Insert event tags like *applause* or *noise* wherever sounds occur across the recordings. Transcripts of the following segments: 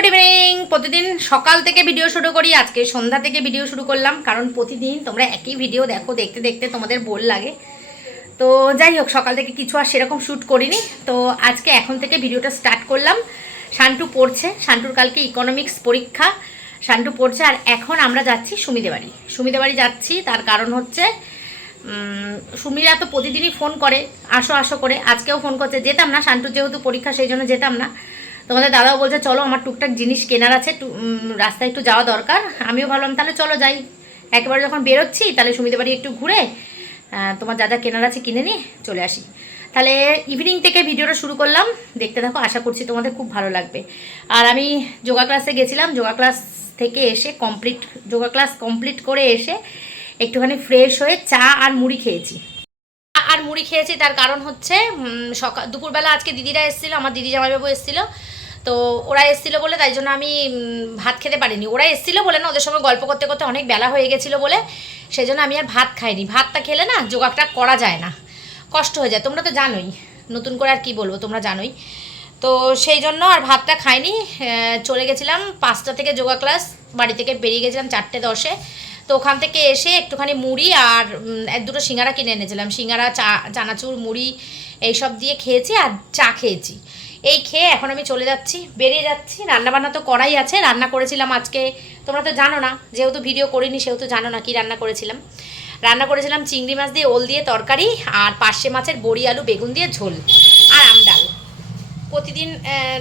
Good evening প্রতিদিন সকাল থেকে ভিডিও শুরু করি। আজকে সন্ধ্যা থেকে ভিডিও শুরু করলাম। কারণ প্রতিদিন তোমরা একই ভিডিও দেখো, দেখতে দেখতে তোমাদের বোর লাগে। তো যাই হোক, সকাল থেকে কিছু আর সেরকম শ্যুট করিনি। তো আজকে এখন থেকে ভিডিওটা স্টার্ট করলাম। শান্টু পড়ছে। শান্টুর কালকে ইকোনমিক্স পরীক্ষা। শান্টু পড়ছে। আর এখন আমরা যাচ্ছি সুমিদে বাড়ি সুমিদে বাড়ি যাচ্ছি, তার কারণ হচ্ছে সুমিরা তো প্রতিদিনই ফোন করে। আসো আসো করে। আজকেও ফোন করছে। যেতাম না, শান্টুর যেহেতু পরীক্ষা, সেই জন্য যেতাম না। তোমাদের দাদাও বলছে, চলো, আমার টুকটাক জিনিস কেনার আছে রাস্তায় একটু যাওয়া দরকার। আমিও ভাবলাম, তাহলে চলো যাই। একেবারে যখন বেরোচ্ছি, তাহলে সুমিদের বাড়ি একটু ঘুরে তোমার যা কেনার আছে কিনে নিয়ে চলে আসি। তাহলে ইভিনিং থেকে ভিডিওটা শুরু করলাম। দেখতে থাকো, আশা করছি তোমাদের খুব ভালো লাগবে। আর আমি যোগা ক্লাসে গেছিলাম, যোগা ক্লাস থেকে এসে কমপ্লিট যোগা ক্লাস কমপ্লিট করে এসে একটুখানি ফ্রেশ হয়ে চা আর মুড়ি খেয়েছি। চা আর মুড়ি খেয়েছি, তার কারণ হচ্ছে সকাল দুপুরবেলা আজকে দিদিরা এসেছিল, আমার দিদি জামাইবাবু এসেছিল। তো ওরা এসেছিল বলে, তাই জন্য আমি ভাত খেতে পারিনি। ওরা এসেছিল বলে না, ওদের সঙ্গে গল্প করতে করতে অনেক বেলা হয়ে গেছিল বলে সেই জন্য আমি আর ভাত খাইনি। ভাতটা খেলে না যোগাটা করা যায় না, কষ্ট হয়ে যায়। তোমরা তো জানোই, নতুন করে আর কি বলব, তোমরা জানোই। তো সেই জন্য আর ভাতটা খাইনি চলে গেছিলাম পাঁচটা থেকে যোগা ক্লাস, বাড়ি থেকে বেরিয়ে গেছিলাম চারটে দশে। তো ওখান থেকে এসে একটুখানি মুড়ি আর এক দুটো সিঙ্গারা কিনে এনেছিলাম। সিঙ্গারা, চা, চানাচুর, মুড়ি, এইসব দিয়ে খেয়েছি আর চা খেয়েছি। এই খেয়ে এখন আমি চলে যাচ্ছি, বেরিয়ে যাচ্ছি। রান্নাবান্না তো করাই আছে, রান্না করেছিলাম আজকে। তোমরা তো জানো না, যেহেতু ভিডিও করিনি, সেহেতু জানো না কি রান্না করেছিলাম। রান্না করেছিলাম চিংড়ি মাছ দিয়ে ওল দিয়ে তরকারি আর পার্শে মাছের বড়ি, আলু, বেগুন দিয়ে ঝোল আর আম ডাল। প্রতিদিন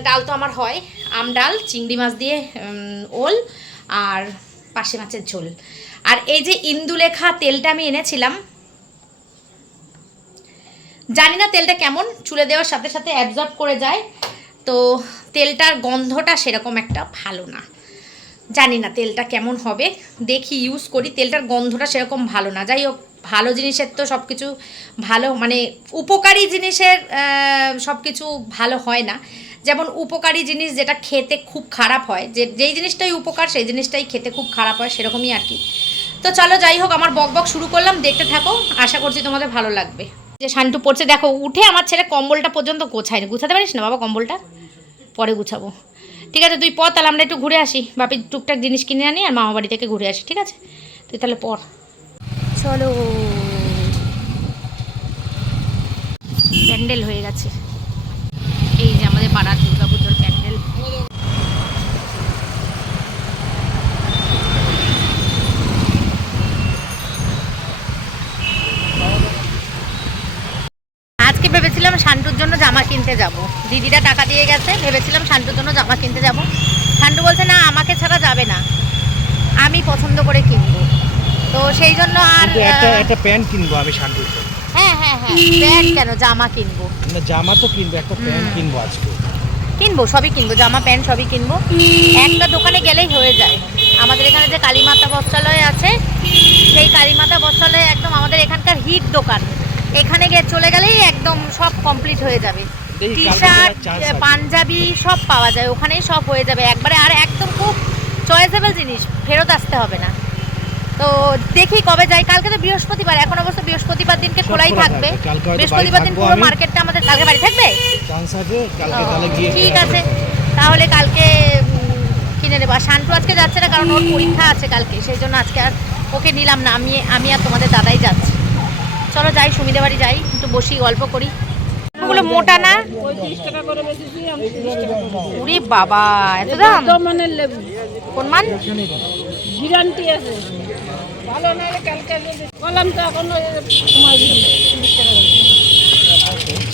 ডাল তো আমার হয়, আম ডাল, চিংড়ি মাছ দিয়ে ওল আর পার্শে মাছের ঝোল। আর এই যে ইন্দুলেখা তেলটা আমি এনেছিলাম জানি না তেলটা কেমন, চুলে দেওয়ার সাথে সাথে অ্যাবজর্ব করে যায়। তো তেলটার গন্ধটা সেরকম একটা ভালো না। জানি না তেলটা কেমন হবে, দেখি ইউজ করি। তেলটার গন্ধটা সেরকম ভালো না। যাই হোক, ভালো জিনিসের তো সব কিছু ভালো মানে উপকারী জিনিসের সব কিছু ভালো হয় না। যেমন উপকারী জিনিস যেটা খেতে খুব খারাপ হয়, যে, যেই জিনিসটাই উপকার, সেই জিনিসটাই খেতে খুব খারাপ হয়, সেরকমই আর কি। তো চলো যাই হোক, আমার বক বক শুরু করলাম, দেখতে থাকো। আশা করছি তোমাদের ভালো লাগবে। যে শান্টু পড়ছে দেখো উঠে আমার ছেলে কম্বলটা পর্যন্ত গোছায়নি। গুছাতে পারিস না বাবা কম্বলটা? পরে গুছাবো। ঠিক আছে তুই পর তাহলে আমরা একটু ঘুরে আসি। বাপি টুকটাক জিনিস কিনে আনি আর মামা বাড়ি থেকে ঘুরে আসি ঠিক আছে? তুই তাহলে পর। চলো। প্যান্ডেল হয়ে গেছে। এই যে আমাদের পাড়ার দুর্গাপুজোর প্যান্ডেল আজকে ভেবেছিলাম শান্টুর জন্য জামা কিনতে যাব। দিদিরা টাকা দিয়ে গেছে ভেবেছিলাম শান্টুর জন্য জামা কিনতে যাব। শান্টু বলছে না আমাকে ছাড়া যাবে না। আমি পছন্দ করে কিনবো। তো সেই জন্য আর একটা একটা প্যান্ট কিনবো আমি শান্তির জন্য। হ্যাঁ হ্যাঁ হ্যাঁ প্যান্ট কেন? জামা কিনবো। না জামা তো কিনবো একটা প্যান্ট কিনবো আজকে। কিনবো সবই কিনবো জামা প্যান্ট সবই কিনবো। একটা দোকানে গেলেই হয়ে যায়। আমাদের এখানে যে কালীমাতা বস্ত্রালয় আছে সেই কালীমাতা বস্ত্রালয় একদম আমাদের এখানকার হিট দোকান। এখানে গিয়ে চলে গেলেই একদম সব কমপ্লিট হয়ে যাবে। T shirt. পাঞ্জাবি সব পাওয়া যায় ওখানেই সব হয়ে যাবে। একবারে আর একদম খুব চয়েসেবল জিনিস ফেরত আসতে হবে না। তো দেখি কবে যাই কালকে তো বৃহস্পতিবার এখন অবশ্য বৃহস্পতিবার দিনকে খোলাই থাকবে। বৃহস্পতিবার দিন পুরো মার্কেটটা আমাদের কালকে বাড়ি থাকবে? ঠিক আছে। তাহলে কালকে কিনে নেব। আর শান্টু আজকে যাচ্ছে না কারণ ওর পরীক্ষা আছে কালকে সেই জন্য আজকে আর ওকে নিলাম না। আমি আমি আর তোমাদের দাদাই যাচ্ছি। চলো যাই সুমিদে বাড়ি যাই একটু বসি গল্প করি। ওগুলো মোটা না? বাবা এত দাম? কোন মান? গ্যারান্টি আছে। ভালো না কালকে বললাম তো এখন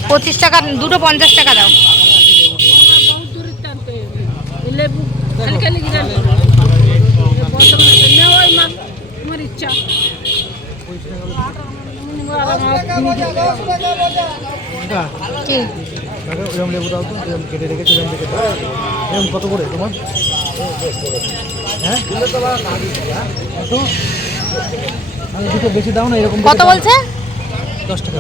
পঁচিশ টাকা দুটো পঞ্চাশ টাকা দাও। লেবু গ্যারান্টি তোমার ইচ্ছা। এরকম লেবু দাও তো এরকম কেটে রেখেছো এরকম কেটে দাও এরকম কত করে তোমার হ্যাঁ দুটো বেশি দাও না এরকম কত বলছে? দশ টাকা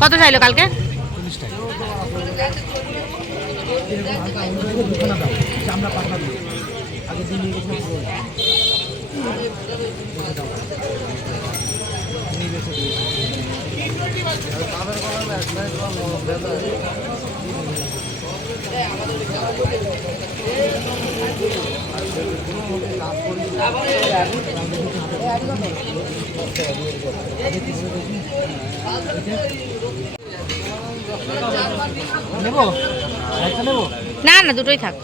কত চাইলো কালকে? এরকম হালকা অনুযায়ী দুখানা দাও যে আমরা পাঠা দিই নেব? না না দুটোই থাক।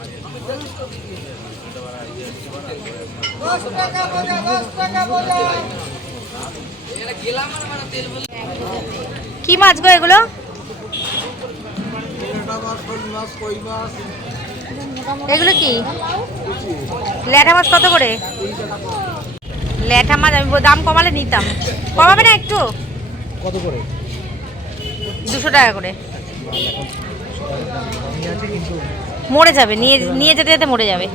কি মাছ গো এগুলো? এগুলো কি? ল্যাঠা মাছ কত করে? ল্যাঠা মাছ আমি দাম কমালে নিতাম। কমাবে না একটু? কত করে? দুশো টাকা করে। মরে যাবে নিয়ে নিয়ে যেতে যেতে মরে যাবে।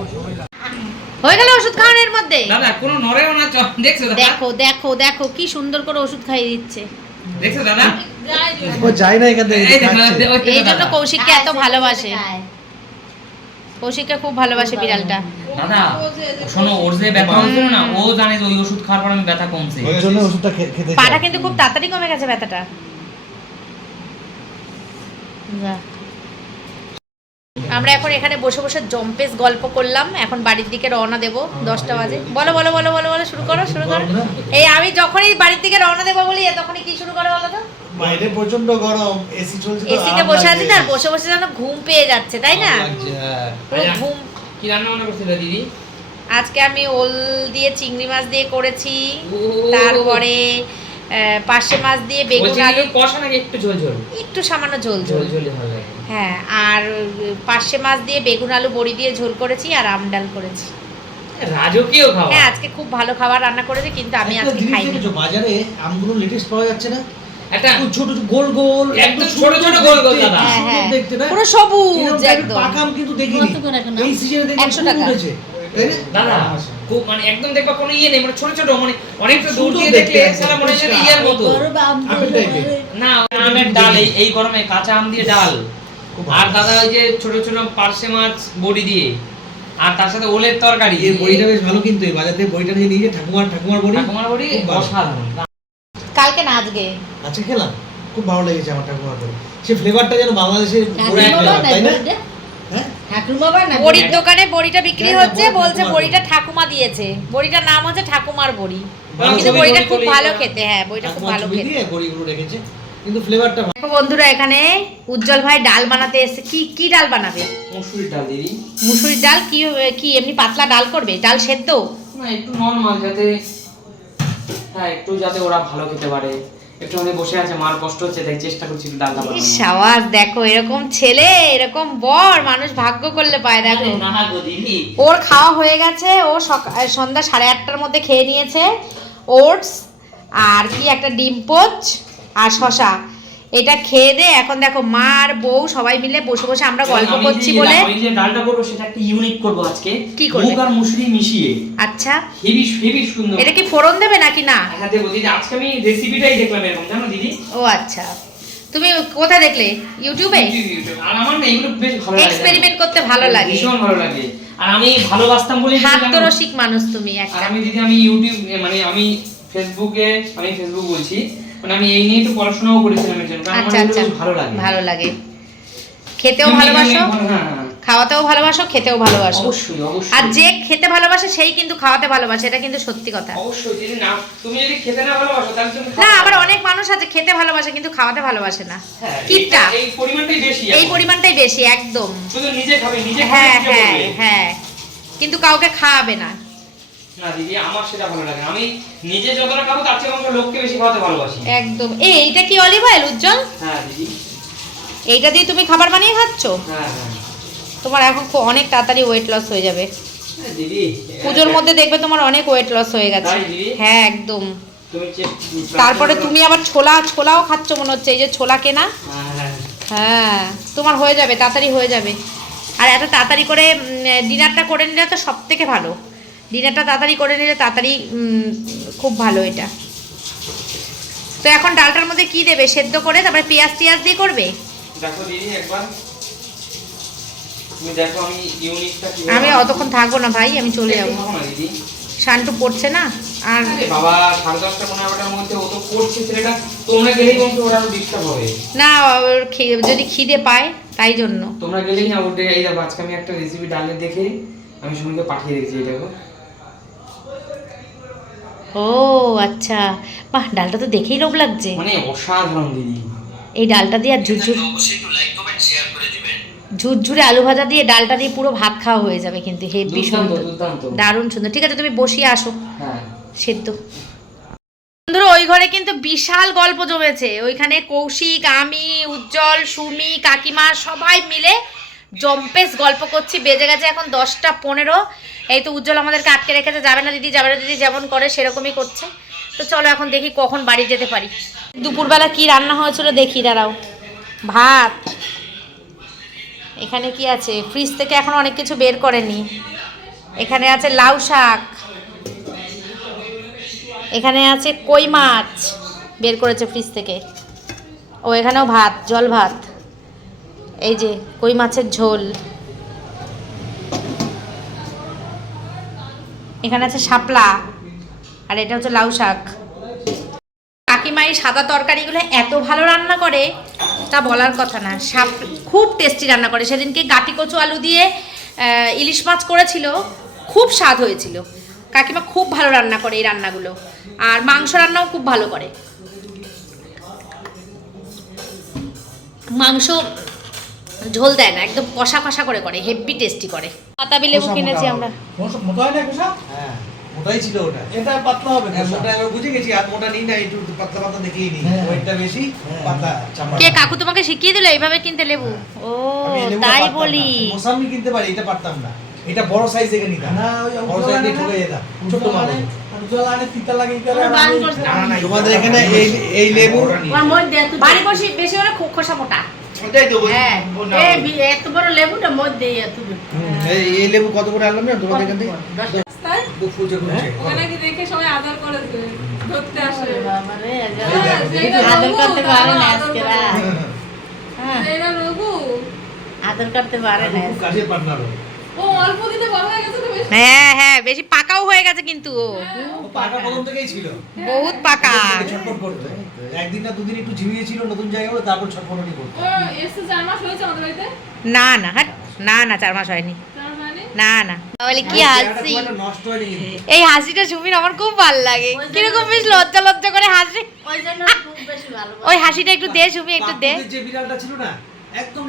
হয়ে গেল ওষুধ খাওয়ানোর মধ্যে? দাদা কোনো নড়েও না দেখছ দাদা? দেখো দেখো দেখো কি সুন্দর করে ওষুধ খাইয়ে দিচ্ছে। দেখছ দাদা? ও যায় না এখান থেকে এই জন্য। কৌশিককে এত ভালোবাসে। কৌশিককে খুব ভালোবাসে বিড়ালটা। দাদা শোনো ওর যে ব্যথা না ও জানে যে ওই ওষুধ খাওয়ার পর আমি ব্যথা কমছে। ওই জন্য ওষুধটা খেতে পাটা কিন্তু খুব তাড়াতাড়ি কমে গেছে ব্যথাটা। যা। আমরা এখন এখানে বসে বসে জম্পেস গল্প করলাম। এখন বাড়ির দিকে রওনা দেবো। দশটা বাজে। বলো বলো বলো বলো বলো শুরু করো শুরু করো। এই আমি যখনই বাড়ির দিকে রওনা দেবো বলি তখনই কি শুরু করো বলো তো? বাইরে প্রচণ্ড গরম এসি চলছে তো এসিতে বসে আছি না আর বসে বসে যেন ঘুম পেয়ে যাচ্ছে তাই না? হ্যাঁ। পুরো। ঘুম কি রান্না বান্না করছিল দিদি? আজকে আমি ওল দিয়ে চিংড়ি মাছ দিয়ে করেছি। তারপরে পার্শে মাছ দিয়ে বেগুন আলু। কষা নাকি একটু ঝোল ঝোল? একটু সামান্য ঝোল ঝোল। ঝোল ঝোল ভালো লাগে হ্যাঁ আর পার্শে মাছ দিয়ে বেগুন আলু বড়ি দিয়ে ঝোল করেছি আর আম ডাল করেছি রাজকীয় খাওয়া হ্যাঁ আজকে খুব ভালো খাবার রান্না করেছি কিন্তু আমি আজকে খাইনি বাজারে আমগুলো লেটেস্ট পাওয়া যাচ্ছে না একটা খুব ছোট ছোট গোল গোল একদম ছোট ছোট গোল গোল দাদা। হ্যাঁ, হ্যাঁ। দেখতে না পুরো সবুজ একদম। পাকা আম কিন্তু দেখিনি? এই সিজনে দেখলাম 100 টাকা। উঠেছে দাদা খুব মানে একদম দেখবা কোনো ইয়ে নেই মানে ছোট ছোট মানে অনেকটা দূর দিয়ে দেখলে সারা মনে হয়। ইয়ের মতো না আমের ডাল এই গরমে কাঁচা আম দিয়ে ডাল আর দাদা ওই যে ছোট ছোট পার্শে মাছ বড়ি দিয়ে আর তার সাথে ওলের তরকারি এই বড়িটা বেশ ভালো কিন্তু এই বাজার থেকে বড়িটা নিয়ে নিয়ে ঠাকুমার ঠাকুমার বড়ি ঠাকুমার বড়ি অসাধারণ। কালকে না আজকে? আচ্ছা খেলাম। খুব ভালো লেগেছে আমার ঠাকুমার বড়ি। সে ফ্লেভারটা যেন flavor, না তাই না? হ্যাঁ? বড়ির দোকানে বড়িটা বিক্রি হ্যাঁ, হচ্ছে বলছে বড়িটা ঠাকুমা দিয়েছে। বড়িটার নাম হচ্ছে ঠাকুমার বড়ি। কিন্তু বড়িটা খুব ভালো খেতে হ্যাঁ বড়িটা খুব ভালো খেতে। বড়িগুলো রেখেছে। কিন্তু ফ্লেভারটা দেখো বন্ধুরা এখানে উজ্জ্বল ভাই ডাল বানাতে এসে কি কি ডাল বানাবে? মুসুরির ডাল দিদি। মুসুরির ডাল কি কি এমনি পাতলা ডাল করবে? ডাল সেদ্ধ? না একটু নর্মাল যাতে হ্যাঁ একটু যাতে ওরা ভালো খেতে পারে। একটু আমি বসে আছে মার কষ্ট হচ্ছে তাই চেষ্টা করছি একটু ডালটা দেখো এরকম ছেলে এরকম বর মানুষ ভাগ্য করলে পায় দেখো। না গো দিদি। ওর খাওয়া হয়ে গেছে ও সন্ধ্যা সাড়ে আটটার মধ্যে খেয়ে নিয়েছে ওটস আর কি একটা ডিম পোচ আর শশা এটা খেয়ে দে এখন দেখো মা আর বউ সবাই মিলে বসে বসে আমরা গল্প করছি বলে আমি যে ডালটা করব সেটা একটা ইউনিক করব আজকে। কি করবে? মুগ আর মুসুরি মিশিয়ে। আচ্ছা। হেভি হেভি সুন্দর। এটা কি ফোড়ন দেবে নাকি না? হ্যাঁ দেবো দিদি আজকে আমি রেসিপিটাই দেখলাম এরকম জানো দিদি? ও আচ্ছা। তুমি কোথায় দেখলে? ইউটিউবে আর আমার না এগুলো বেশ ভালো লাগে এক্সপেরিমেন্ট করতে ভালো লাগে। ভীষণ ভালো লাগে। আর আমি ভালোবাসতাম বলে হাত তো রসিক মানুষ তুমি একটা। আমি দিদি আমি ইউটিউব মানে আমি ফেসবুকে আমি ফেসবুক বলছি মানে আমি এই নিয়ে একটু পড়াশোনাও করেছিলাম এর জন্য। আচ্ছা আচ্ছা। ভালো লাগে। ভালো লাগে। খেতেও ভালোবাসো? হ্যাঁ, হ্যাঁ। খাওয়াতেও ভালোবাসো খেতেও ভালোবাসো। অবশ্যই অবশ্যই। আর যে খেতে ভালোবাসে সেই কিন্তু খাওয়াতে ভালোবাসে এটা কিন্তু সত্যি কথা। অবশ্যই যদি না তুমি যদি খেতে না ভালোবাসো তাহলে তুমি না আবার অনেক মানুষ আছে খেতে ভালোবাসে কিন্তু খাওয়াতে ভালোবাসে না। হ্যাঁ, কিপটা। এই- পরিমাণটাই বেশি এই পরিমাণটাই বেশি একদম। শুধু নিজে খাবে নিজে হ্যাঁ হ্যাঁ হ্যাঁ। কিন্তু কাউকে খাওয়াবে না। না দিদি আমার সেটা ভালো লাগে আমি নিজে যতটা খাব তার চেয়ে অন্তত লোককে বেশি খাওয়াতে ভালোবাসি। একদম। এই এইটা কি অলিভ অয়েল উজ্জ্বল? হ্যাঁ দিদি। এইটা দিয়ে তুমি খাবার বানিয়ে খাচ্ছ? হ্যাঁ হ্যাঁ। তোমার এখন অনেক তাড়াতাড়ি ওয়েট লস হয়ে যাবে। পুজোর মধ্যে দেখবে তোমার অনেক ওয়েট লস হয়ে গেছে। হ্যাঁ একদম। তারপরে তুমি আবার ছোলা ছোলাও খাচ্ছ মনে হচ্ছে এই যে ছোলা কেনা। হ্যাঁ তোমার হয়ে যাবে তাড়াতাড়ি হয়ে যাবে। আর এত তাড়াতাড়ি করে ডিনারটা করে নিলে তো সব থেকে ভালো। ডিনারটা তাড়াতাড়ি করে নিলে তাড়াতাড়ি খুব ভালো এটা। তো এখন ডালটার মধ্যে কি দেবে? সেদ্ধ করে তারপরে পেঁয়াজ টিয়াজ দিয়ে করবে? দেখো দিদি একবার। তুমি দেখো আমি ইউনিকটা কি আমি অতক্ষণ থাকব না ভাই আমি চলে যাব। দিদি। শান্টু পড়ছে না? আর বাবা সাড়ে দশটা মধ্যে ও তো পড়ছে ছেলেটা। তোমরা গেলেই বলছো ওরা ডিস্টার্ব হবে। না ওর যদি খিদে পায় তাই জন্য। তোমরা গেলেই না ওটা এই দেখো আজকে আমি একটা রেসিপি ডালে দেখে আমি সুমিকে পাঠিয়ে দিয়েছি এই দেখো। ও আচ্ছা। বাহ ডালটা তো দেখেই লোভ লাগছে। মানে অসাধারণ দিদি। এই ডালটা দিয়ে আর ঝুরঝুর ঝুরঝুরে আলু ভাজা দিয়ে ডালটা দিয়ে পুরো ভাত খাওয়া হয়ে যাবে কিন্তু হেভি সুন্দর। দারুণ সুন্দর। ঠিক আছে তুমি বসিয়ে আসো। হ্যাঁ। সেদ্ধ। বন্ধুরা ওই ঘরে কিন্তু বিশাল গল্প জমেছে। ওইখানে কৌশিক আমি উজ্জ্বল সুমি কাকিমা সবাই মিলে জম্পেস গল্প করছি, বেজে গেছে এখন দশটা পনেরো। এই তো উজ্জ্বল আমাদেরকে আটকে রেখেছে, যাবে না দিদি, যাবে না দিদি, যেমন করে সেরকমই করছে। তো চলো এখন দেখি কখন বাড়ি যেতে পারি। দুপুরবেলা কি রান্না হয়েছিল দেখি, দাঁড়াও। ভাত। এখানে কি আছে? ফ্রিজ থেকে এখন অনেক কিছু বের করেনি। এখানে আছে লাউ শাক। এখানে আছে কই মাছ বের করেছে ফ্রিজ থেকে। ও এখানেও ভাত, জল ভাত। এই যে কই মাছের ঝোল। এখানে আছে শাপলা, আর এটা হচ্ছে লাউ শাক। কাকিমা এই সাদা তরকারিগুলো এত ভালো রান্না করে, তা বলার কথা না। সাপ খুব টেস্টি রান্না করে। সেদিনকে গাটি কচু আলু দিয়ে ইলিশ মাছ করেছিল, খুব স্বাদ হয়েছিল। কাকিমা খুব ভালো রান্না করে এই রান্নাগুলো। আর মাংস রান্নাও খুব ভালো করে। মাংস ঝোল দেয় না একদম কষা কষা করে করে হেভি টেস্টি করে পাতাবি লেবু কিনেছি আমরা মোটা- হয় না কোষা হ্যাঁ মোটাই ছিল ওটা এটা পাতলা হবে হ্যাঁ, কোষা। মোটা আমি বুঝে গেছি আর মোটা নিই না একটু পাতলা পাতলা দেখেই নিই হ্যাঁ। ওয়েটটা বেশি হ্যাঁ। চামড়া কে কাকু তোমাকে শিখিয়ে দিল এইভাবে কিনতে লেবু ও তাই বলি মোসাম্বি কিনতে পারি এটা পারতাম না এটা বড় সাইজ থেকে নিতাম না, বড় উজ্জ্বল সাইজ আনে দিয়ে ঠকে যেতাম ছোট লাগে এই ওরা। না না তোমাদের এখানে লেবু ওর বাড়ি বসে বেশি খুব খোসা মোটা ওটাই তো হ্যাঁ ও না, এই বি- এত বড় লেবুটা মধ্যে এত এই এই লেবু কত করে আনলাম না তোমাদের এখান থেকে দশ দু ফুটে ফুটে ওখানে কি দেখে সবাই আদর করেছে ধরতে আসে। বাবারে, এই আদর করতে পারে না আজকেরা হ্যাঁ। আদর করতে পারে না পার্টনার ও অল্প দিনে বড় হয়ে গেছে তো বেশি। হ্যাঁ হ্যাঁ বেশি পাকাও হয়ে গেছে কিন্তু ও। পাকা প্রথম থেকেই ছিল। বহুত পাকা। ছটফট করতো। একদিন না দুদিন একটু ঝিমিয়ে ছিল নতুন জায়গা বলে তারপর ছটফটানি করতো। ও এসে চার মাস হয়েছে আমাদের বাড়িতে? না না হাট না না চার মাস হয়নি। মানে না না। বলে কি চেহারাটা হাসি? এই হাসিটা সুমির আমার খুব ভালো লাগে। কীরকম বেশ লজ্জা লজ্জা করে হাসি। ওই জন্য খুব বেশি ভালো ওই হাসিটা একটু দে সুমি একটু দে। যে বিড়ালটা ছিল না একদম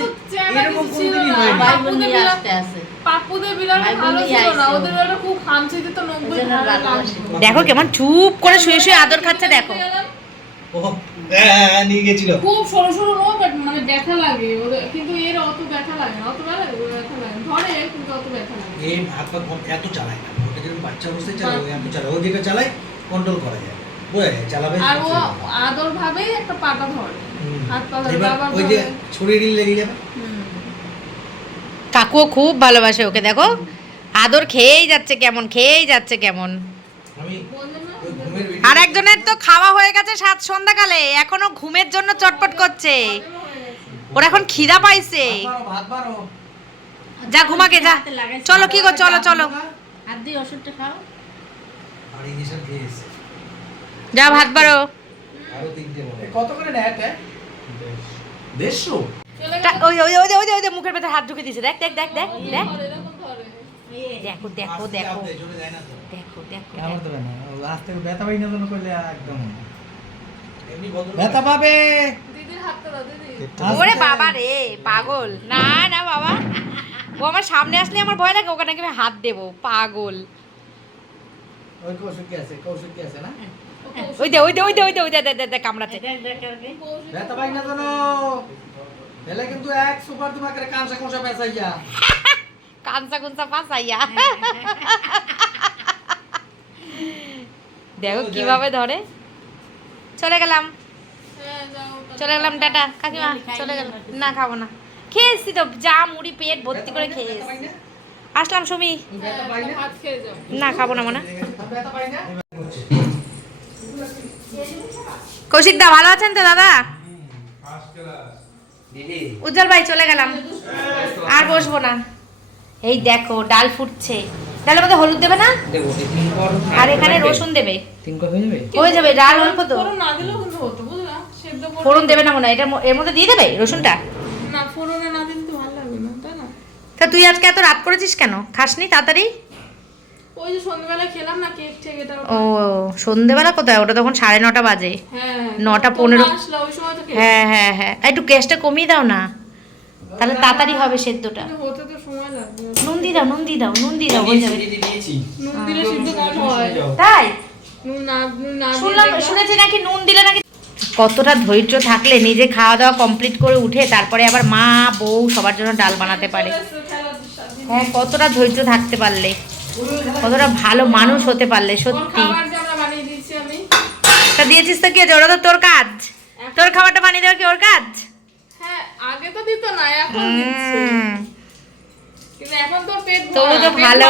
তো চেহারা এরকম কোনদিনই না। বাপুদের নিয়ে আসতে আসে। পাপ্পুদের বিড়াল ভালো ছিল না। ওদের বিড়ালটা খুব খামচে দিত ওই নব্বই জন্য ভালোবাসি দেখো কেমন চুপ করে শুয়ে শুয়ে আদর খাচ্ছে দেখো। ও হ্যাঁ, হ্যাঁ, হ্যাঁ, নিয়ে গেছিল। খুব সরু সরু নো বাট মানে ব্যথা লাগে। কিন্তু এর অত ব্যথা লাগে না। অত ব্যথা ব্যথা লাগে ধরে কিন্তু অত ব্যথা লাগে এই হাত পা এত চালায় না। ওটা যেমন বাচ্চা অবস্থায় চালায় এত চালায়। ও যেটা চালায় কন্ট্রোল করা যায়। চালাবে? আর ও আদর ভাবেই একটা পাটা ধরে। হাত পা ধরে বাবার ওই যে ধরে। ছড়িয়ে লেগে যাবে হুম। কাকুও খুব ভালোবাসে ওকে দেখো। আদর খেয়েই যাচ্ছে কেমন খেয়েই যাচ্ছে কেমন। আর একজনের তো খাওয়া হয়ে গেছে সাত সন্ধ্যাকালে এখনও ঘুমের জন্য চটপট করছে। ওর এখন খিদা পাইছে। যা ঘুমাকে যা। চলো কি গো চলো চলো। হাত দিয়ে ওষুধটা খাও। আর ইঞ্জেকশন খেয়ে এসেছে। যা ভাত বারো আরও তিনটে কত করে নেয় এটা? দেড়শো। ওই ওই ওই ওই ওই মুখের ভেতর হাত ঢুকে দিয়েছে। দেখ দেখ দেখ দেখ দেখ। আমার তো। না ও ব্যথা পাই না যেন করলে একদম। ব্যথা পাবে। দিদির হাতটা দাও, দিদি। ওরে বাবা রে পাগল। না না বাবা। ও আমার সামনে আসলে আমার ভয় লাগে ওখানে আমি হাত দেবো। পাগল। ওই কৌশল আছে? কৌশল আছে না? *laughs* ওই দে ওই দে ওই দে ওই দে ওই দে দে, দে দে কামড়াতে ব্যথা পাই না যেন এলে কিন্তু এক সুপার তোমাকে কাঁচা কোষা পেঁচাইয়া। কানসা কুনসা পাসাইয়া *laughs* *laughs* দেখো কীভাবে ধরে। চলে গেলাম। হ্যাঁ। চলে গেলাম টাটা। কাকিমা চলে গেলাম। না খাব না। খেয়েছি তো যা মুড়ি পেট ভর্তি করে খেয়ে এসেছি। আসলাম সুমি। না ভাত খেয়ে যাও। না খাব না মনে। কৌশিক দা ভালো আছেন তো দাদা? উজ্জ্বল ভাই চলে গেলাম। আর বসবো না। এই দেখো ডাল ফুটছে। তাহলে মধ্যে হলুদ দেবে না? আর এখানে রসুন দেবে। হয়ে যাবে? ডাল অল্প তো। ফোড়ন দেবে না মনে হয়। এটা এর মধ্যে দিয়ে দেবে রসুনটা? না ফোড়নে না দিলে তো ভালো লাগবে না তাই না? তা তুই আজকে এত রাত করেছিস কেন? খাসনি তাড়াতাড়ি? ওই যে সন্ধ্যাবেলা খেলাম না কেক টেক এটা ও সন্ধেবেলা কোথায়? ওটা তখন সাড়ে নটা বাজে। হ্যাঁ নটা পনেরো। আসলা ওই সময় তো খেলাম। হ্যাঁ হ্যাঁ হ্যাঁ। আর একটু গ্যাসটা কমিয়ে দাও না। তাহলে তাড়াতাড়ি হবে সেদ্ধটা। নুন দিয়ে দাও নুন দিয়ে দাও নুন দিয়ে দাও হয়ে যাবে। নুন দিলে সিদ্ধ কম হয়। তাই? নুন না নুন না দিলে শুনলাম শুনেছি নাকি নুন দিলে নাকি কতটা ধৈর্য থাকলে নিজে খাওয়া দাওয়া কমপ্লিট করে উঠে তারপরে আবার মা বউ সবার জন্য ডাল বানাতে পারে। হ্যাঁ কতটা ধৈর্য থাকতে পারলে। কতটা ভালো মানুষ হতে পারলে সত্যি। তা দিয়েছিস তো কি আছে? ওটা তো তোর কাজ। তোর খাবারটা বানিয়ে দেওয়া কি ওর কাজ? হ্যাঁ আগে তো দিত না এখন দিচ্ছে। হুম। কিন্তু এখন তোর পেট তবু তো ভালো।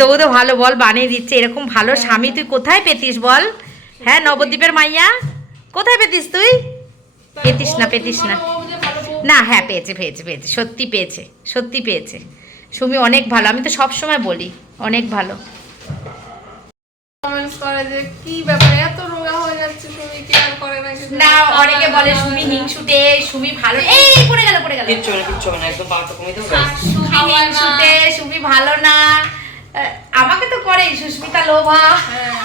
তবু তো ভালো বল বানিয়ে দিচ্ছে। এরকম ভালো স্বামী তুই কোথায় পেতিস বল? হ্যাঁ নবদ্বীপের মাইয়া? কোথায় পেতিস তুই? পেতিস না, পেতিস না। না হ্যাঁ পেয়েছে পেয়েছে পেয়েছে। সত্যি পেয়েছে সত্যি পেয়েছে। সুমি অনেক ভালো। আমি তো সব সময় বলি অনেক ভালো। কমেন্টস করে যে কি ব্যাপার এত রোগা হয়ে যাচ্ছে তুমি কেয়ার করে না না অনেকে বলে সুমি হিংসুটে সুমি ভালো এই পড়ে গেল পড়ে গেল। কিচ্ছু না কিচ্ছু না একদম পাওয়াটা কমিয়ে দেবো। সুমি হিংসুটে সুমি ভালো না। আমাকে তো করে সুস্মিতা লোভা। হ্যাঁ।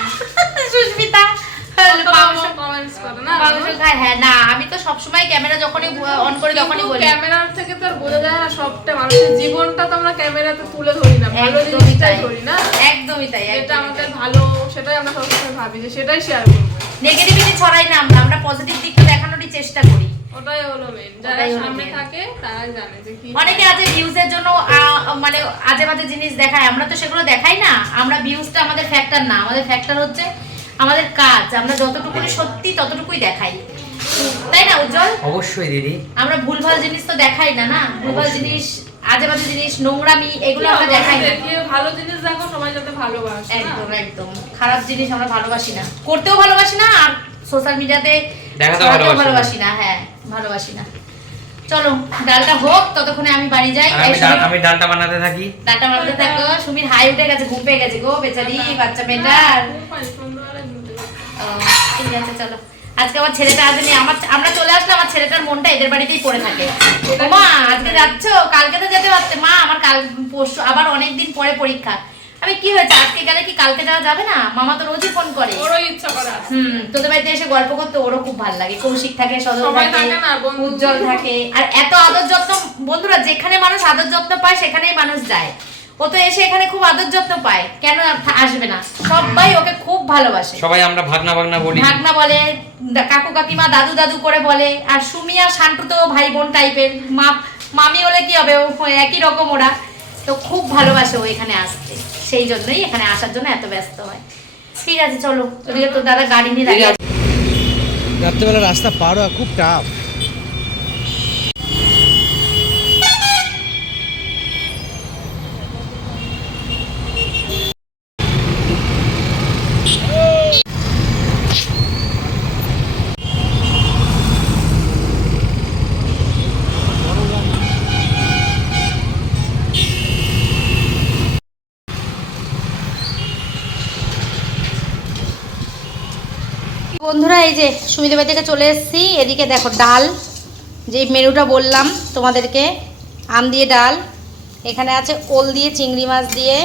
সুস্মিতা। খায় হ্যাঁ না আমি তো সবসময় ক্যামেরা যখনই অন করি তখনই বলি। ক্যামেরার থেকে তো বোঝা যায় না সবটা মানুষের জীবনটা তো আমরা ক্যামেরাতে তুলে ধরি না ভালো জিনিসটাই ধরি না। একদমই তাই যেটা আমাদের ভালো সেটাই আমরা সবসময় ভাবি যে সেটাই শেয়ার করব। নেগেটিভিটি ছড়াই না আমরা আমরা পজিটিভ দিকটা দেখানোরই চেষ্টা করি। ওটাই হলো মেন যারা সামনে থাকে তারাই জানে যে কি অনেকে আছে ভিউজের জন্য মানে আজে বাজে জিনিস দেখায় আমরা তো সেগুলো দেখাই না আমরা ভিউজটা আমাদের ফ্যাক্টর না আমাদের ফ্যাক্টর হচ্ছে আমাদের কাজ আমরা যতটুকুনি সত্যি ততটুকুই দেখাই। তাই না উজ্জ্বল? অবশ্যই দিদি। আমরা ভুলভাল জিনিস তো দেখাই না না? ভুলভাল জিনিস আজে বাজে জিনিস নোংরামি এগুলো আমরা দেখাই না। ভালো জিনিস দেখো সবাই যাতে ভালোবাসে একদম একদম। খারাপ জিনিস আমরা ভালোবাসি না। করতেও ভালোবাসি না আর সোশ্যাল মিডিয়াতে দেখাতেও ভালোবাসি না। হ্যাঁ ভালোবাসি না। চলো ডালটা হোক ততক্ষণে আমি বাড়ি যাই। আমি ডালটা বানাতে থাকি। ডালটা মারতে থাকো। সুমির হাই উঠে গেছে ঘুম পেয়ে গেছে গো বেচারি বাচ্চা মেয়েটার। ঠিক আছে চলো। আজকে আমার ছেলেটা আসেনি আমার আমরা চলে আসলে আমার ছেলেটার মনটা এদের বাড়িতেই পড়ে থাকে। মা আজকে যাচ্ছ? কালকে তো যেতে পারতে। মা আমার কাল পরশু আবার অনেক দিন পরে পরীক্ষা। আমি কি হয়েছে? আজকে গেলে কি কালকে যাওয়া যাবে না? মামা তো রোজই ফোন করে। ওরও ইচ্ছা করে হুম তোদের বাড়িতে এসে গল্প করতে ওরও খুব ভালো লাগে। কৌশিক থাকে সদর থাকে উজ্জ্বল থাকে। আর এত আদর যত্ন বন্ধুরা যেখানে মানুষ আদর যত্ন পায় সেখানেই মানুষ যায়। ও তো এসে এখানে খুব আদর যত্ন পায় কেন আসবে না? সবাই ওকে খুব ভালোবাসে। সবাই আমরা ভাগনা ভাগনা বলি। ভাগনা বলে কাকু কাকিমা দাদু দাদু করে বলে আর সুমি আর শান্টু তো ভাই বোন টাইপের। মা মামি হলে কি হবে? ও একই রকম ওরা। তো খুব ভালোবাসে ও এখানে আসতে। সেই জন্যই এখানে আসার জন্য এত ব্যস্ত হয়। ঠিক আছে চলো। ওদিকে তোর দাদা গাড়ি নিয়ে দাঁড়িয়ে রাত্রেবেলা রাস্তা পার খুব টাফ বন্ধুরা এই যে সুমিদের বাড়ি থেকে চলে এসেছি। এদিকে দেখো ডাল। যে মেনুটা বললাম তোমাদেরকে, আম দিয়ে ডাল। এখানে আছে ওল দিয়ে, চিংড়ি মাছ দিয়ে।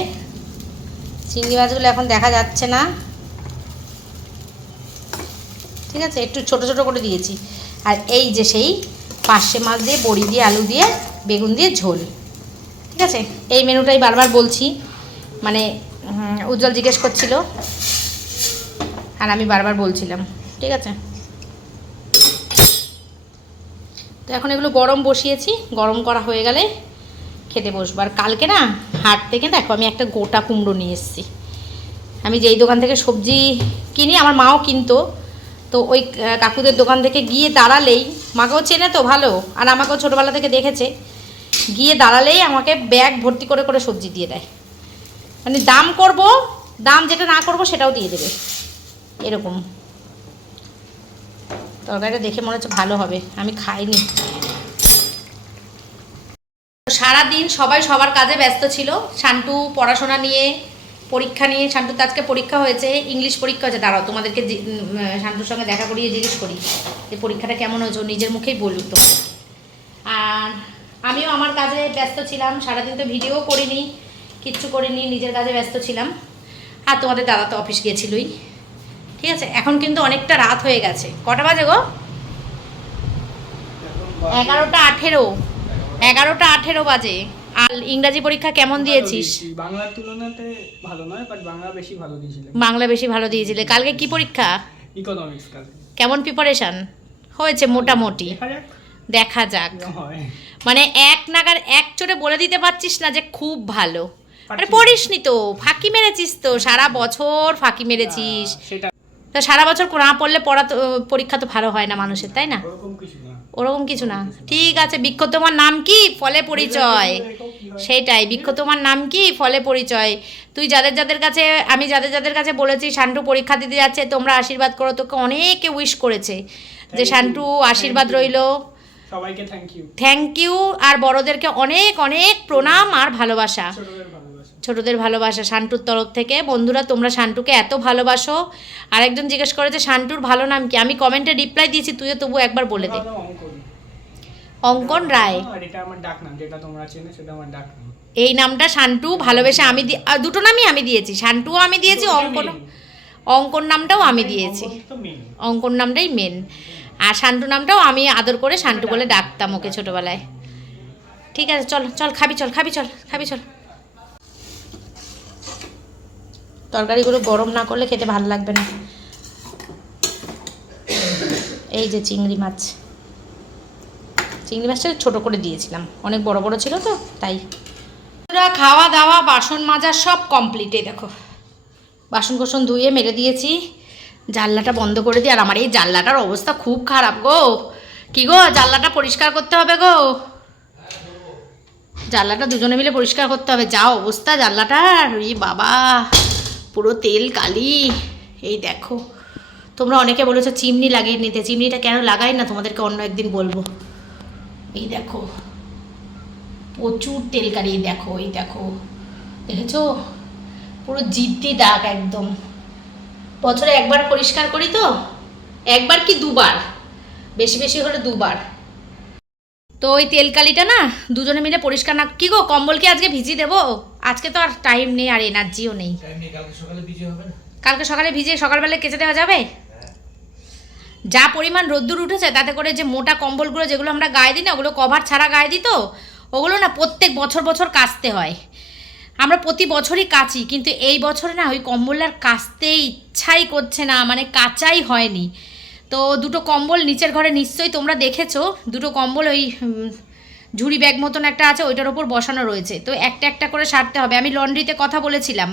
চিংড়ি মাছগুলো এখন দেখা যাচ্ছে না। ঠিক আছে, একটু ছোট ছোট করে দিয়েছি। আর এই যে সেই পার্শে মাছ দিয়ে, বড়ি দিয়ে, আলু দিয়ে, বেগুন দিয়ে ঝোল। ঠিক আছে? এই মেনুটাই বারবার বলছি। মানে উজ্জ্বল জিজ্ঞেস করছিল। আর আমি বারবার বলছিলাম। ঠিক আছে? তো এখন এগুলো গরম বসিয়েছি, গরম করা হয়ে গেলে খেতে বসবো। আর কালকে না, হাট থেকে দেখো আমি একটা গোটা কুমড়ো নিয়ে এসেছি। আমি যেই দোকান থেকে সবজি কিনি, আমার মাও কিনতো। তো ওই কাকুদের দোকান থেকে গিয়ে দাঁড়ালেই, মাকেও চেনে তো ভালো, আর আমাকেও ছোটোবেলা থেকে দেখেছে। গিয়ে দাঁড়ালেই আমাকে ব্যাগ ভর্তি করে করে সবজি দিয়ে দেয়। মানে দাম করব, দাম যেটা না করব সেটাও দিয়ে দেবে। এরকম। তরকারিটা দেখে মনে হচ্ছে ভালো হবে। আমি খাইনি। সারাদিন সবাই সবার কাজে ব্যস্ত ছিল। শান্টু পড়াশোনা নিয়ে, পরীক্ষা নিয়ে শান্টুর তো আজকে পরীক্ষা হয়েছে, ইংলিশ পরীক্ষা হয়েছে। দাঁড়াও, তোমাদেরকে শান্তুর সঙ্গে দেখা করিয়ে জিজ্ঞেস করি যে পরীক্ষাটা কেমন হয়েছে নিজের মুখেই বলুক তো আর আমিও আমার কাজে ব্যস্ত ছিলাম, সারাদিন তো ভিডিও করিনি, কিচ্ছু করিনি, নিজের কাজে ব্যস্ত ছিলাম। আর তোমাদের দাদা তো অফিস গিয়েছিলই ঠিক আছে? এখন কিন্তু অনেকটা রাত হয়ে গেছে। কটা বাজে গো? এগারোটা আঠেরো। এগারোটা আঠেরো বাজে। আর ইংরাজি পরীক্ষা কেমন দিয়েছিস? বাংলার তুলনাতে ভালো নয় বাট বাংলা বেশি ভালো দিয়েছিল। বাংলা বেশি ভালো দিয়েছিলে। কালকে কি পরীক্ষা? ইকোনমিক্স কাজ কেমন প্রিপারেশন হয়েছে মোটামুটি। দেখা যাক। হয়। মানে এক নাগার এক চোটে বলে দিতে পারছিস না যে খুব ভালো। আরে পারছি। পড়িসনি তো। ফাঁকি মেরেছিস তো। সারা বছর ফাঁকি মেরেছিস। সেটা তা সারা বছর না পড়লে পড়া তো পরীক্ষা তো ভালো হয় না মানুষের তাই না? ওরকম কিছু না। ঠিক আছে বৃক্ষ তোমার নাম কি? ফলে পরিচয়। সেইটাই বৃক্ষ তোমার নাম কি? ফলে পরিচয়। তুই যাদের যাদের কাছে আমি যাদের যাদের কাছে বলেছি শান্টু পরীক্ষা দিতে যাচ্ছে তোমরা আশীর্বাদ করো তোকে অনেকে উইশ করেছে যে শান্টু আশীর্বাদ. রইল। সবাইকে থ্যাংক ইউ থ্যাংক ইউ আর বড়দেরকে অনেক অনেক প্রণাম আর ভালোবাসা। ছোটদের ভালোবাসা শান্টুর তরফ থেকে। বন্ধুরা তোমরা শান্টুকে এত ভালোবাসো। আরেকজন জিজ্ঞেস করেছে শান্টুর ভালো নাম কি? আমি কমেন্টে রিপ্লাই দিয়েছি তুইও তবু একবার বলে দে। অঙ্কন। রায়। আর এই নামটা শান্টু ভালোবেসে আমি দুটো নামই আমি দিয়েছি। শান্টুও আমি দিয়েছি অঙ্কন অঙ্কন নামটাও আমি দিয়েছি। অঙ্কন নামটাই মেন আর শান্টু নামটাও আমি আদর করে শান্টু বলে ডাকতাম ওকে ছোটোবেলায়। ঠিক আছে চল চল খাবি চল খাবি চল খাবি চল। তরকারিগুলো গরম না করলে খেতে ভালো লাগবে না। এই যে চিংড়ি মাছ। চিংড়ি মাছটা ছোট করে দিয়েছিলাম। অনেক বড় বড় ছিল তো, তাই। খাওয়া দাওয়া, বাসন মাজা সব কমপ্লিট এই দেখো। বাসন কোসন ধুয়ে মেরে দিয়েছি। জানলাটা বন্ধ করে দিই। আর আমার এই জানলাটার অবস্থা খুব খারাপ গো। কি গো, জানলাটা পরিষ্কার করতে হবে গো? জানলাটা দুজনে মিলে পরিষ্কার করতে হবে। যা অবস্থা জানলাটার, ই বাবা। পুরো তেল কালি। এই দেখো। তোমরা অনেকে বলেছ চিমনি লাগিয়ে নিতে। চিমনিটা কেন লাগাই না? তোমাদেরকে অন্য একদিন বলব। এই দেখো। প্রচুর তেল কালি দেখো, এই দেখো। দেখেছ? পুরো জিদ্দি দাগ একদম। বছরে একবার পরিষ্কার করি তো? একবার কি দুবার? বেশি বেশি হলে দুবার। তো ওই তেলকালিটা না দুজনে মিলে পরিষ্কার না কি গো কম্বল কি আজকে ভিজিয়ে দেবো? আজকে তো আর টাইম নেই আর এনার্জিও নেই। কালকে সকালে বিজি কালকে সকালে ভিজিয়ে সকালবেলা কেচে দেওয়া যাবে? যা পরিমাণ রোদ্দুর উঠেছে তাতে করে যে মোটা কম্বলগুলো যেগুলো আমরা গায়ে দিই না ওগুলো কভার ছাড়া গায়ে দিই তো ওগুলো না প্রত্যেক বছর বছর কাচতে হয়। আমরা প্রতি বছরই কাচি কিন্তু এই বছরে না ওই কম্বল আর কাচতে ইচ্ছাই করছে না মানে কাচাই হয়নি। তো দুটো কম্বল নিচের ঘরে নিশ্চয়ই তোমরা দেখেছ। দুটো কম্বল ওই ঝুড়ি ব্যাগ মতন একটা আছে, ওইটার ওপর বসানো রয়েছে। তো একটা একটা করে সারতে হবে। আমি লন্ড্রিতে কথা বলেছিলাম।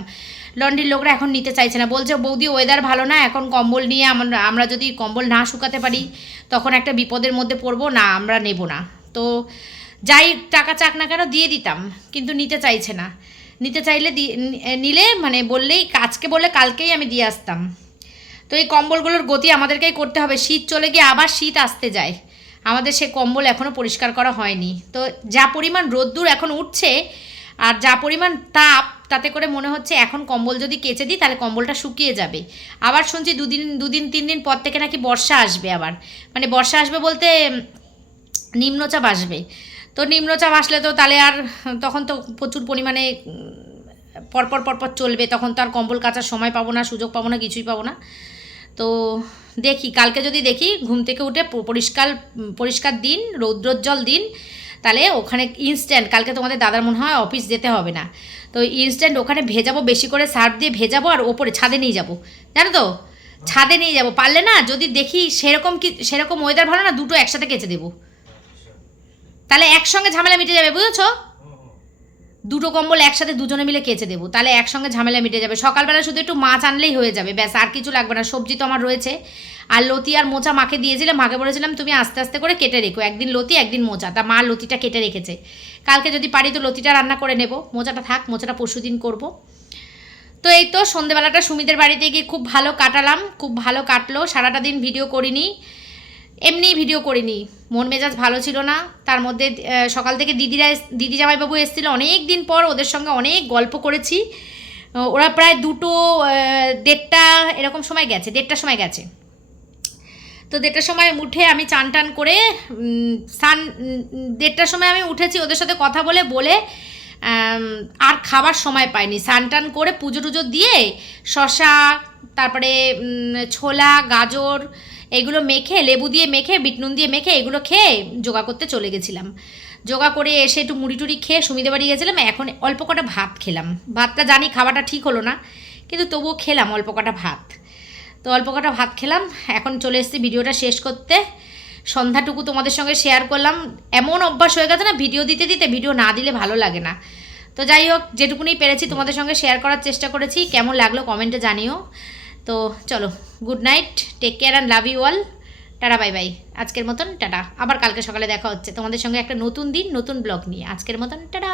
লন্ড্রির লোকরা এখন নিতে চাইছে না। বলছে, বৌদি ওয়েদার ভালো না, এখন কম্বল নিয়ে আমরা আমরা যদি কম্বল না শুকাতে পারি, তখন একটা বিপদের মধ্যে পড়ব। না, আমরা নেব না। তো যাই টাকা চাক না কেন, দিয়ে দিতাম। কিন্তু নিতে চাইছে না। নিতে চাইলে নিলে মানে বললেই, আজকে বলে কালকেই আমি দিয়ে আসতাম। তো এই কম্বলগুলোর গতি আমাদেরকেই করতে হবে। শীত চলে গিয়ে আবার শীত আসতে যায়। আমাদের সে কম্বল এখনও পরিষ্কার করা হয়নি। তো যা পরিমাণ রোদ্দুর এখন উঠছে আর যা পরিমাণ তাপ, তাতে করে মনে হচ্ছে এখন কম্বল যদি কেচে দিই, তাহলে কম্বলটা শুকিয়ে যাবে। আবার শুনছি দুদিন দুদিন, তিন দিন পর থেকে নাকি বর্ষা আসবে আবার। মানে বর্ষা আসবে বলতে নিম্নচাপ আসবে। তো নিম্নচাপ আসলে তো তাহলে আর, তখন তো প্রচুর পরিমাণে পরপর পরপর চলবে। তখন তো আর কম্বল কাচার সময় পাবো না, সুযোগ পাবো না, কিছুই পাবো না। তো দেখি, কালকে যদি দেখি ঘুম থেকে উঠে পরিষ্কার পরিষ্কার দিন, রৌদ্রোজ্জ্বল দিন, তাহলে ওখানে ইনস্ট্যান্ট কালকে তোমাদের দাদার মনে হয় অফিস যেতে হবে না। তো ইনস্ট্যান্ট ওখানে ভেজাবো, বেশি করে সার্ফ দিয়ে ভেজাবো আর ওপরে ছাদে নিয়ে যাব। জানো তো? ছাদে নিয়ে যাব। পারলে না যদি দেখি সেরকম কি, সেরকম ওয়েদার ভালো না, দুটো একসাথে কেচে দেবো। তাহলে একসঙ্গে ঝামেলা মিটে যাবে, বুঝেছ? দুটো কম্বল একসাথে দুজনে মিলে কেচে দেবো। তাহলে একসঙ্গে ঝামেলা মিটে যাবে। সকালবেলা শুধু একটু মাছ আনলেই হয়ে যাবে। ব্যাস, আর কিছু লাগবে না। সবজি তো আমার রয়েছে। আর লতি আর মোচা মাকে দিয়েছিলাম। মাকে বলেছিলাম, তুমি আস্তে আস্তে করে কেটে রেখো। একদিন লতি, একদিন মোচা। তা মা লতিটা কেটে রেখেছে। কালকে যদি পারি তো লতিটা রান্না করে নেব। মোচাটা থাক, মোচাটা পরশু দিন করব। তো এই তো সন্ধেবেলাটা। সুমিদের বাড়িতে গিয়ে খুব ভালো কাটালাম। খুব ভালো কাটলো। সারাটা দিন ভিডিও করিনি। এমনি ভিডিও করিনি। মন মেজাজ ভালো ছিল না। তার মধ্যে সকাল থেকে দিদিরা দিদি জামাইবাবু এসেছিল। অনেক দিন পর ওদের সঙ্গে অনেক গল্প করেছি। ওরা প্রায় দুটো দেড়টা এরকম সময় গেছে দেড়টার সময় গেছে। তো দেড়টার সময় উঠে আমি চান টান করে স্নান দেড়টার সময় আমি উঠেছি ওদের সাথে কথা বলে বলে আর খাবার সময় পাইনি। স্নান টান করে পুজো টুজো দিয়ে শশা তারপরে ছোলা, গাজর এগুলো মেখে, লেবু দিয়ে মেখে বিটনুন দিয়ে মেখে এগুলো খেয়ে যোগা করতে চলে গেছিলাম। যোগা করে এসে একটু মুড়ি টুড়ি খেয়ে সুমিদে বাড়ি গেছিলাম, এখন অল্প কটা ভাত খেলাম। ভাতটা জানি খাওয়াটা ঠিক হলো না, কিন্তু তবুও খেলাম অল্প কটা ভাত। তো অল্প কটা ভাত খেলাম, এখন চলে এসেছি ভিডিওটা শেষ করতে। সন্ধ্যাটুকু তোমাদের সঙ্গে শেয়ার করলাম। এমন অভ্যাস হয়ে গেছে না, ভিডিও দিতে দিতে ভিডিও না দিলে ভালো লাগে না। তো যাই হোক, যেটুকুনি পেরেছি তোমাদের সঙ্গে শেয়ার করার চেষ্টা করেছি। কেমন লাগল কমেন্টে জানিও। তো চলো good night take care and love you all tata bye bye আজকের মতন, টাটা। আবার কালকে সকালে দেখা হচ্ছে। তোমাদের সঙ্গে একটা নতুন দিন, নতুন ব্লগ নিয়ে। আজকের মতন, টাটা।